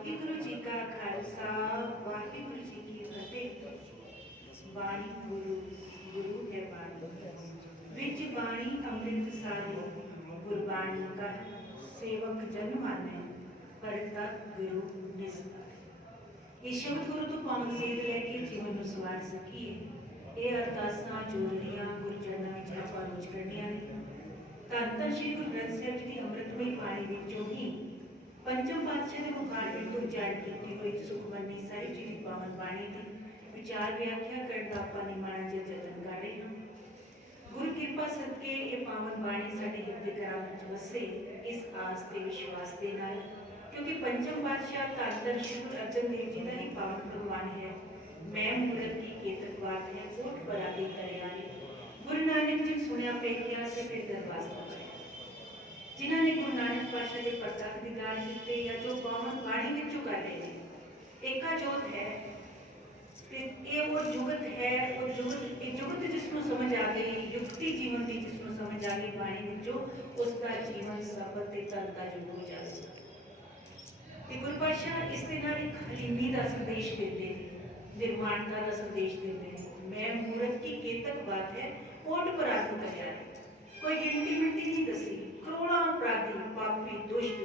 वाहिगुरु जी का खालसा वाहिगुरु जी की फतेह। बाणी गुरु गुरु है बाणी विच बाणी अमृत सारी गुरबाणी का सेवक जन माने परता गुरु निस्तर। इस शब्द गुरु तो पावन सेध लैके जीवन में सवार सकीए। ये अरदासां जोड़नियां गुरचरणों में ਆਪਾਂ ਰੋਜ਼ ਕਰਨੀਆਂ ਨੇ। ਧੰਨ ਧੰਨ श्री गुरु ग्रंथ साहिब जी की अमृतमयी बाणी विचों ही पंचम पातशाह के मुखारबिंद तो उच्चारण की हुई सुखमनी साहिब जी की पावन बाणी की विचार व्याख्या करने का ਆਪਾਂ निमाणा जिहा यतन कर रहे हैं। गुरु कृपा सदके ये पावन बाणी साडे हिरदे घरां विच वसे इस आस ते विश्वास दे नाल, क्योंकि पंचम पातशाह धੰਨ धੰन श्री गुरु अर्जन देव जी का ही पावन फरमान है, मैं मूरत की केतक बात है कोट बराबरी करे आए। गुरु नानक जी सुनिया पेखिया से फिर दरबार पाया। जिन्होंने गुरु नानक पातशाह के प्रत्यक्ष दीदार किए या जो पावन बाणी विचों कर रहे हैं एका जोत है ते ये वो जुगत है, वो जुगत ये जुगत जिसमें समझ आ गई, युक्ति जीवन की जिसमें समझ आ गई बाणी विचों उसका जीवन सफल ते तरता जुग हो जाएगा। ते गुरु पातशाह इस दे नाल एक हलीमी का संदेश देते हैं, निर्माणता का संदेश देते हैं। मैं मूरत की केतक बात है कोट अपराध करया, कोई गिनती मिनती नहीं दसी, करोड़ों अपराधी पापी दुष्ट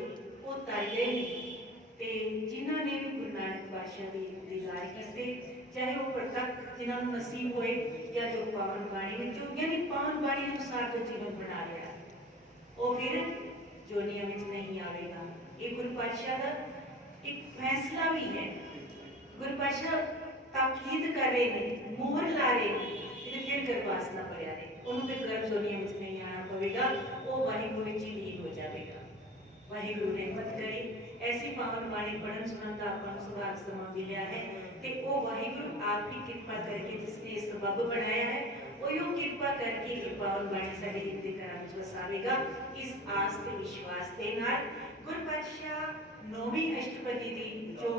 वो तारे ते जिन्होंने भी गुरु नानक पातशाह की दीदार किए, चाहे वो प्रत्यक्ष जिन्होंने नसीब होए या जो पावन बाणी विचों यानी पावन बाणी अनुसार तो जीवन बना लिया वो फिर जोनिया में नहीं आवेगा। ये गुरु पातशाह का एक फैसला भी है। गुरु पातशाह ताकीद कर रहे हैं, मोहर ला रहे हैं, फिर गर्भवास ना भरिया रहे, उन्होंने फिर गर्भ जोनिया में नहीं आना पवेगा, वो वाहिगुरु जी लीन हो जाएगा। वाहिगुरु रहमत करे ऐसी पावन बाणी पढ़न सुनन का अपन सुभाग समा मिलया है कि वो वाहिगुरु आपकी कृपा करके जिसने इस सबब बनाया है वो यूं कृपा करके ये पावन बाणी साडे हिरदे घरां विच वसावेगा। इस आस ते विश्वास दे नाल गुरु पातशाह नौवीं अष्टपदी दी जो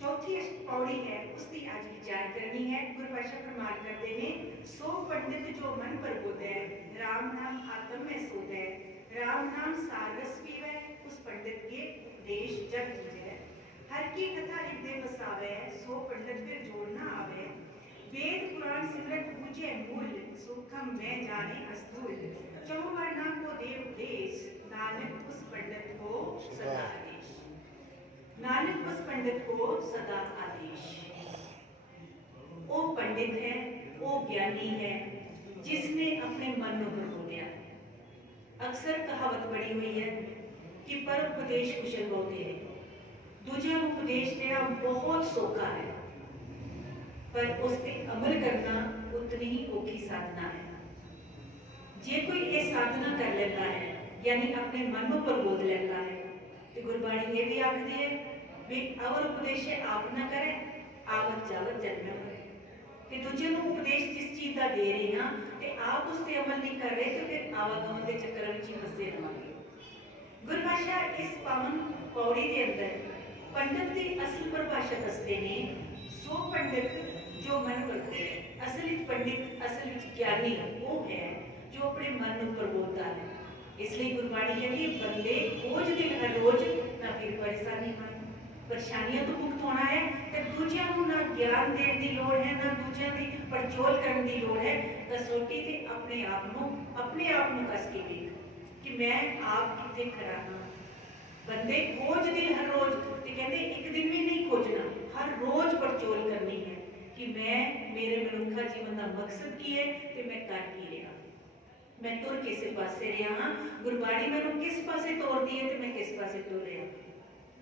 चौथी पौड़ी है उसकी आज विचार करनी है। गुरु पातशाह फरमान करते हैं, सो पंडित जो मन पर बोधै राम नाम आत्म में सोधै, राम नाम सार रस पीवै उस पंडित के उपदेश जग जीवै, हर की कथा हृदय बसावै सो पंडित फिर जोड़ ना आवे, वेद पुराण सिमरत पूजे मूल सुखम मैं जाने अस्तूल, चौवर नाम को देव उपदेश नानक उस पंडित को सदा आदेश, नानक उस पंडित को सदा आदेश। वो पंडित है, वो ज्ञानी है जिसने अपने मन को बोलिया। अक्सर कहावत पड़ी हुई है कि पर उपदेश कुशल बहुते है, दूजे उपदेश देना बहुत सौखा है पर उस पर अमल करना उतनी ही औखी साधना है। जे कोई ये साधना कर लेता है यानी अपने मन पर बोध लेता है तो गुरबाणी ये भी आखती है भी अवर उपदेश आप ना करें आवत जावत जन्म करे, कि दूजे को उपदेश जिस चीज का दे रहे हैं ते आप उस पर अमल नहीं कर रहे तो फिर आवागमन के चक्कर में ही फंसते रहोगे। गुरु पातशाह इस पावन पौड़ी के अंदर पंडित की असल परिभाषा दसते ने, सो पंडित जो मन करते हैं, असल पंडित असल ज्ञानी वो है जो अपने मन पर बोलता है। इसलिए गुरबाणी कहती है बंदे खोज दिल हर रोज ना फिर परेशानी मन, परेशानियां तो मुक्त होना है तो दूजिया को ना ज्ञान देने की लोड़ है ना दूजिया की पड़चोल करने की लोड़ है। कसौटी से अपने आप को कस के देख कि मैं आप कितने खरा हाँ। बंदे खोज दिल हर रोज तो कहते एक दिन भी नहीं खोजना, हर रोज पड़चोल करनी है कि मैं मेरे मनुखा जीवन का मकसद की है तो मैं कर की रहा, मैं तुर किस पासे रहा हाँ, गुरबाणी मैनू किस पासे तोड़ती है तो मैं किस पासे तुर रहा,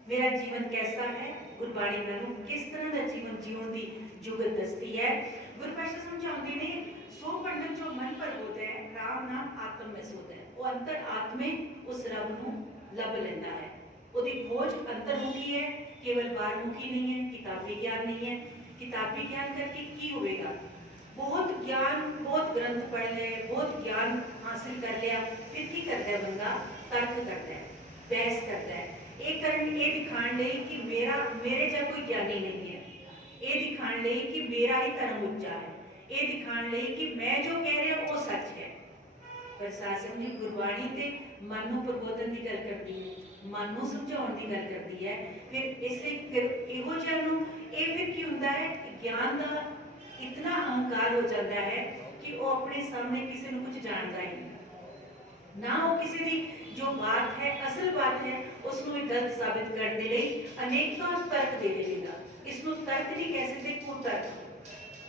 मेरा जीवन कैसा है, गुरबाणी मैनू किस तरह का जीवन जीवन की जुगत दसती है। गुरु पातशाह समझाते ने, सो पंडित जो मन पर होता है राम नाम आत्म में सोता है, वो अंतर आत्मे उस रब को लब लेता है, उसकी खोज अंतर्मुखी है, केवल बाहरमुखी नहीं है, किताबी ज्ञान नहीं है। किताबी ज्ञान करके की होगा, बहुत ज्ञान बहुत ग्रंथ पढ़ ले, बहुत ज्ञान हासिल कर लिया, फिर की करता है बंदा, तर्क करता है, बहस करता है, एक कारण ये दिखाने लिए कि मेरे जब कोई ज्ञानी नहीं है, ये दिखाने लिए कि मेरा ही धर्म उच्चा है, ये दिखाने लिए कि मैं जो कह रहा हूँ वो सच है। पर सासंग जी गुरबाणी ते मन नूं प्रबोधन की गल करती है, मन नूं समझाउण की गल करती है। फिर इसलिए फिर इहो जिहा नूं ये फिर की हुंदा है, ज्ञान का इतना अहंकार हो जाता है कि वो अपने सामने किसी को कुछ जानता ही नहीं ना, वो किसी की जो बात है असल बात है उसको भी गलत साबित करने लिए अनेकों तर्क दे देगा। इसको तर्क नहीं कह सकते, कुतर्क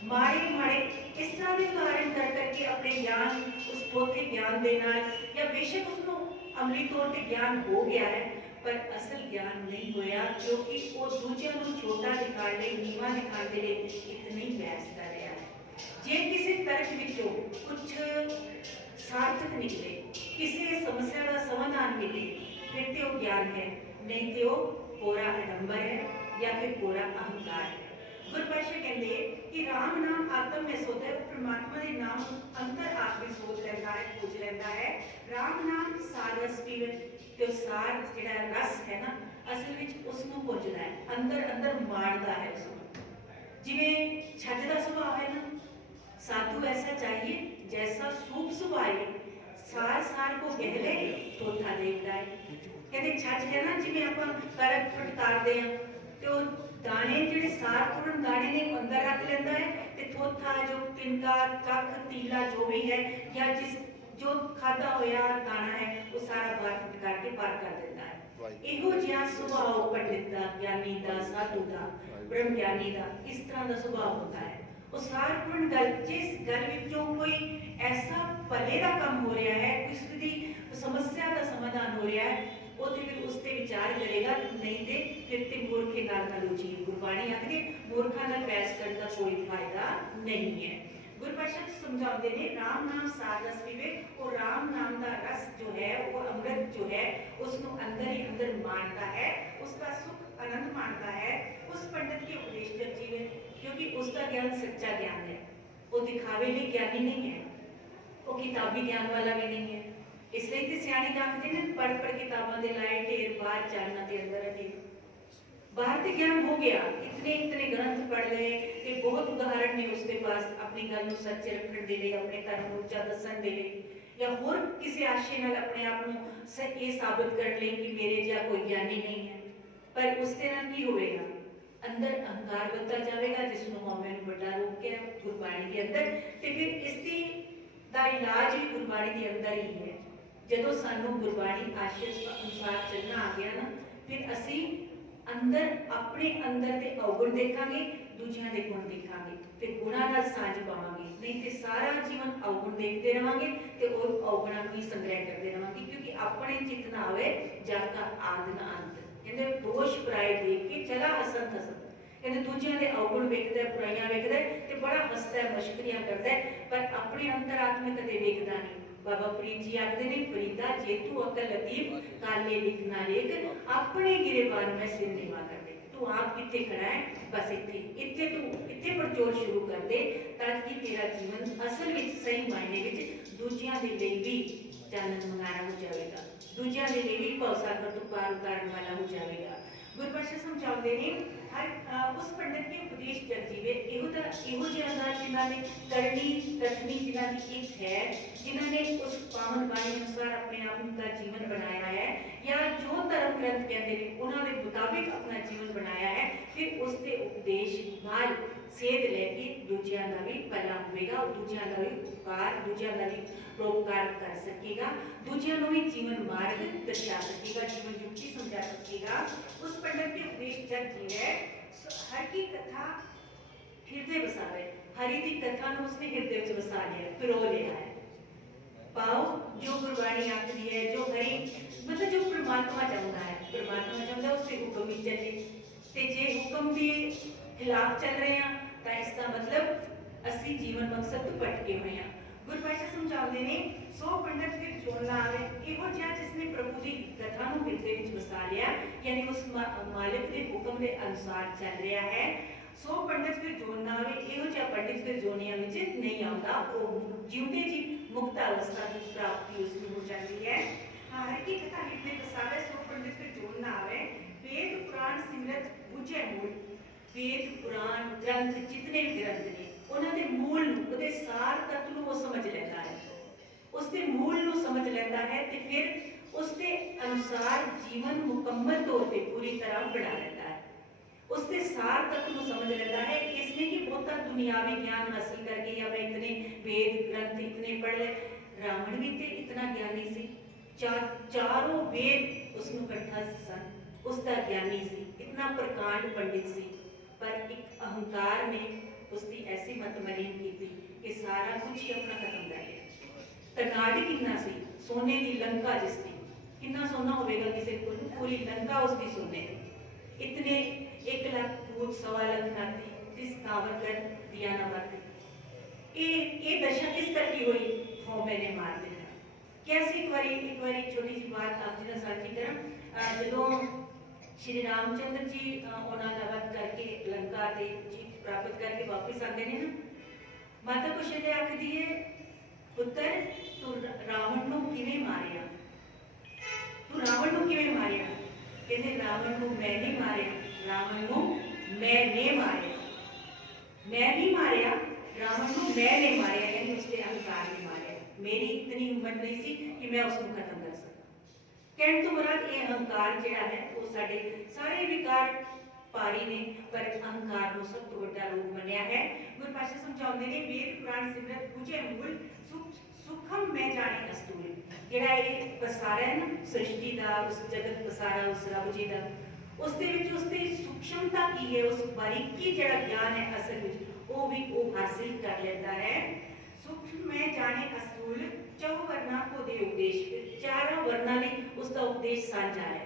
माड़े माड़े इस तरह के उदाहरण कर करके अपने ज्ञान उस पोते ज्ञान देना, या बेशक उसको अमली तौर पर ज्ञान हो गया है पर असल ज्ञान नहीं होया, क्योंकि वो दूसरों को छोटा दिखाने नीवा दिखाने लिए इतनी बहस कर रहा है। जे किसी तर्क विचों कुछ सार्थक निकले, किसी समस्या का समाधान मिले, फिर तो ज्ञान है, नहीं तो पूरा आडंबर है या फिर पूरा अहंकार है। गुरबख्श कहते कि राम नाम आत्म में सोच है, परमात्मा के नाम अंतर आप भी सोच लेता है, खोज लेता है। राम नाम सार रस पीवे, तो सार जिहड़ा रस है ना असल में उसको खोजदा है, अंदर अंदर मारदा है उसको। जिवें छज का सुभाव है ना, साधु ऐसा चाहिए जैसा सूप सुभाए, सार सार को गहले थोथा देखता है। कहते छज है ना, जिवें आपां कड़क फटकारदे हैं तो दाने जिहड़े सार पूर्ण दाने ने अंदर रख लेंदा है, ते थोथा जो तिनका कख तीला जो भी है या जिस जो खादा होया दाना है वो सारा बाहर फटकार के पार कर देता है। इहो जिहा सुभाव पंडित दा, ज्ञानी दा, साधु दा, ब्रह्म ज्ञानी दा इस तरह का स्वभाव होता है। वो सारपूर्ण गल जिस गल विचों कोई ऐसा भले का काम हो रहा है, किसी की समस्या का समाधान हो रहा है, वो तो फिर उस पर विचार करेगा, नहीं तो फिर ते मूर्खे नाल कलूची। गुरबाणी आखदे मूर्खा नाल बहस करने का कोई फायदा नहीं है। गुरबख्श समझाते हैं राम नाम सार रस पीवे, और राम नाम का रस जो है वो अमृत जो है उसको अंदर ही अंदर मानता है, उसका सुख आनंद मानता है, उस पंडित के उपदेश जब जीवे, क्योंकि उसका ज्ञान सच्चा ज्ञान है, वो दिखावे लिए ज्ञानी नहीं है, वो किताबी ज्ञान वाला भी नहीं है। इसलिए तो सियाने आखते ने पढ़ पढ़ किताबों के लाए ढेर, बाहर जानना ते अंदर ढेर। बाहर तो ज्ञान हो गया, इतने इतने ग्रंथ पढ़ ले, ते बहुत उदाहरण ने उसके पास अपनी गल नूं सच रखण दे लई, अपने धर्म नूं उच्चा दस्सण दे लई, या होर किसी आशे नाल अपने आप नूं ये साबित कर ले कि मेरे जिहा कोई ज्ञानी नहीं है। पर उसके नाल की होएगा, अंदर अहंकार बढ़ता जाएगा, जिसनों मौमे नूं बड़ा रोक के गुरबाणी के अंदर। ते फिर इसकी दा इलाज भी गुरबाणी के अंदर ही है। जदों सानू गुरबाणी आशय अनुसार चलना आ गया ना, फिर असी अंदर अपने अंदर के अवगुण देखांगे, दूजियां दे गुण देखांगे, फिर गुणां नाल सांझ पावांगे। नहीं तो सारा जीवन अवगुण देखते रहांगे ते और अवगुणां की संग्रह करते रहांगे, क्योंकि अपने चित ना आवे जाका आद ना अंत। कहते दोष पराए देख के चला असंत असंत, कहते दूजियां दे अवगुण वेखदा है, बुराइयां वेखदा है ते बड़ा हसदा है, मशकरियां करदा है, पर अपने अंतरात्मा कदे वेखदा नहीं। बाबा फरीद जी आखते ने, फरीदा जे तू अकल लतीफ काले लिखना लेख, अपने गिरेबान में सिर नीवा कर दे। तू आप कितने खड़ा है, बस इतने इतने तू इतने परचोल शुरू कर दे, ताकि तेरा जीवन असल में सही मायने में दूजियां दे लिए भी चानन मंगाना हो जाएगा, दूजियां दे लिए भी भवसागर तो पार उतारने वाला हो जाएगा। गुरबख्श समझाते हैं हर उस पंडित के उपदेश कर जीवे, इहो जिहा जिन्होंने करनी कथनी जिन्होंने एक है, जिन्होंने उस पावन बाणी अनुसार अपने आप का जीवन बनाया है, या जो धर्म ग्रंथ कहते हैं उन्होंने मुताबिक अपना जीवन बनाया है, फिर उसके उपदेश नाल सेध लैके दूजियां का भी भला होगा, और दूजियां का भी उपकार, दूजियां का भी परोपकार कर सकेगा, दूजियां को भी जीवन मार्ग दर्शा सकेगा, जीवन युक्ति समझा सकेगा। उस पंडित के उपदेश जग जी है, हर की कथा हृदय बसावे, हरि की कथा ने उसने हृदय में बसा लिया, पिरो लिया है। पाओ जो गुरबाणी आखदी है, जो हरि मतलब जो परमात्मा चाहता है, परमात्मा चाहता है उसके हुक्म ही चले, ते जे हुक्म के खिलाफ चल रहे हैं तो इसका मतलब असी जीवन मकसद तो भटके हुए हैं। गुरबख्श समझाते हैं, सो पंडित फिर चोन ला आवे, इहो जिहा जिसने प्रभु की कथा नूं हृदय विच बसा लिया, यानी उस मालिक के हुक्म के अनुसार चल रहा है, सो पंडित फिर जोन ना आवे, इहो जिहा पंडित फिर जोनिया विच नहीं आता, वो जीवते जी मुक्त अवस्था की प्राप्ति उसकी हो जाती है। हर की कथा हृदय बसावे, सो पंडित फिर जोन ना आवे, वेद पुराण सिमरत बुझे मूल, वेद पुराण ग्रंथ जितने भी ग्रंथ ने उन्होंने मूल उसके सार तत्व को समझ लेता है, उसके मूल को समझ लेता है तो फिर उसके अनुसार जीवन मुकम्मल तौर पे पूरी तरह बढ़ा लेता है, उसके सार तक वो समझ लेता है। इसमें कि बहुता दुनियावी ज्ञान हासिल करके या मैं इतने वेद ग्रंथ इतने पढ़ ले, रावण भी तो इतना ज्ञानी सी, चारों वेद उसमें इकट्ठा सन, उसका ज्ञानी सी, इतना प्रकांड पंडित सी, पर एक अहंकार ने उसकी ऐसी मत मलीन की थी कि सारा कुछ ही अपना खत्म कर लिया। तनाड़ कितना सी, सोने की लंका जिसकी, कितना सोना होगा किसी को, पूरी लंका उसकी सोने की, इतने 1 लाख पूत 1.25 लाख नाती जिस कावर कर दिया ना बात। ये दशा किस करके हुई, हाँ मैंने मार दिया। कैसे एक बारी छोटी सी बात आप जी साझी करा। जो श्री रामचंद्र जी उन्होंने वध करके लंका से जीत प्राप्त करके वापस आते हैं ना, माता कुशल आखदी है पुत्र तू रावण को किवें मारिया, तू रावण को किवें मारिया, कहते रावण को मैं नहीं मारिया, रावण को मैंने मारिया, मैं नहीं मारिया, रावण को मैंने मारिया, यानी उसके अहंकार ने मारिया। मेरी इतनी हिम्मत नहीं सी कि मैं उसको खत्म कर सकता। कहने तो मुराद ये अहंकार जिहड़ा है वो साडे सारे विकार पारी ने, पर अहंकार को सब तो बड़ा रोग मनिया है। गुरु पातशाह समझाते हैं वेद पुराण सिमरत पूजे मूल सुखम मैं जाने अस्तूल, जिहड़ा ये पसारा है ना सृष्टि का, उस जगत पसारा उस रब जी का, उसके विच उसकी सूक्ष्मता की है, उस बारीकी जिहड़ा ज्ञान है असल विच वो भी वो हासिल कर लेता है। सूक्ष्म मैं जाने अस्तूल चौ वर्णा को दे उपदेश, चारों वर्णा ने उसका उपदेश साझा है।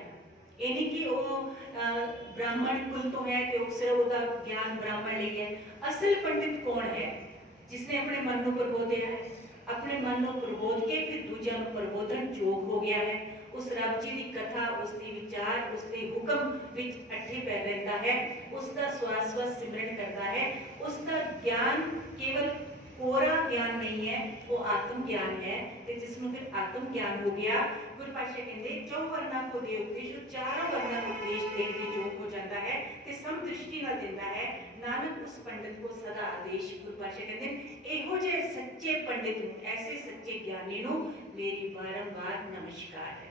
यानी कि वो ब्राह्मण कुल तो है कि सिर्फ उसका ज्ञान ब्राह्मण नहीं है। असल पंडित कौन है, जिसने अपने मन को प्रबोधिया है, अपने मन को प्रबोध के फिर दूसरों को प्रबोधन जोग हो गया है। उस रब जी की कथा, उसके विचार, उसके हुक्म विच अट्ठे पैर रहता है, उसका श्वास श्वास सिमरन करता है। उसका ज्ञान केवल कोरा ज्ञान नहीं है, वो आत्म ज्ञान है। जिसमें फिर आत्म ज्ञान हो गया, गुरु पातशाह कहते चौ वर्णा को दे उपदेश, चारों वर्णा को उपदेश देने के योग हो जाता है ते सम दृष्टि न देता है। नानक उस पंडित को सदा आदेश, गुरु पातशाह कहते एहो जे सच्चे पंडित नूं, ऐसे सच्चे ज्ञानी नूं मेरी बारंबार नमस्कार है।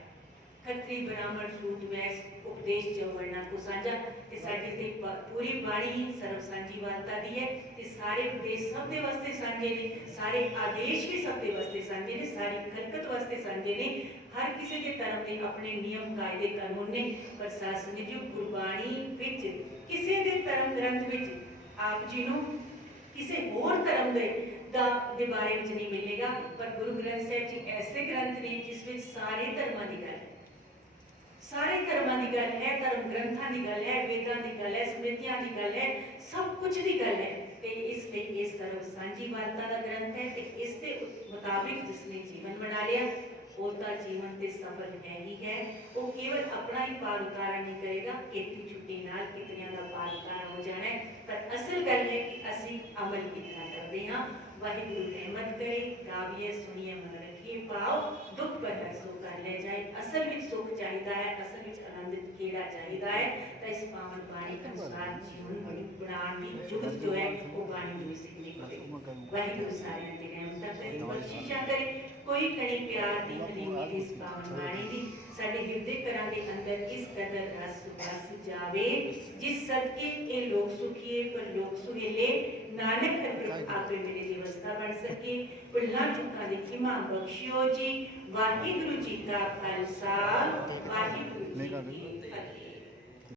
खत्री ब्राह्मण सूत वैस उपदेश जो वर्णा को साझा ते साडी ते पूरी बाणी सर्व सांझी वालता दी है ते सारे उपदेश सब दे वास्ते सांझे ने, सारे आदेश भी सब दे वास्ते सांझे ने, सारी खलकत वास्ते सांझे ने। हर किसी के धर्म के अपने नियम कायदे कानून ने, पर सासंग जी गुरबाणी विच किसी के धर्म ग्रंथ विच आप जी नूं किसी होर धर्म दे बारे में नहीं मिलेगा। पर गुरु ग्रंथ साहिब जी ऐसे ग्रंथ ने जिस विच सारे धर्मां दी गल, सारे धर्मां दी गल है, धर्म ग्रंथां दी गल है, वेदां दी गल है, स्मृतियां दी गल है, सब कुछ दी गल है। ते इसलिए इस सर्व सांझी वार्ता का ग्रंथ है ते इसके मुताबिक जिसने जीवन बना लिया उसका जीवन ते सफल है ही है। वो केवल अपना ही पार उतारा नहीं करेगा, खेती छुट्टी नाल कितनियां दा पार उतारा हो जाना है। पर असल गल है कि असी अमल कितना करते हैं। वाहिगुरु रहमत करे, गाविए सुनिए मन रखिए पाओ, दुख पर हर सुख कर ले जाए। असल विच सुख चाहिदा है, असल विच आनंदित केड़ा चाहिदा है। तो इस पावन बाणी के अनुसार जीवन बनाने की जुगत जो है वो बाणी में सीखने को दे। वाहिगुरु सारियां दी रहमत करे, बख्शिशां करे। कोई कड़ी प्यार दी हरी मेरी इस पावन बाणी दी साडे हृदय घरां दे अंदर इस कदर रस वस जावे, जिस सदके ये लोग सुखिए पर लोग सुहेले। नानक हर आपे मेरे व्यवस्था बन सके। भुल्लां चुकां दी खिमा बख्शियो जी। वाहिगुरु जी का खालसा, वाहिगुरु जी की फतेह।